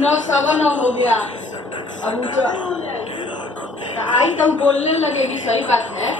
नौ सवा नौ हो गया। अब आई तो बोलने लगेगी, सही बात है।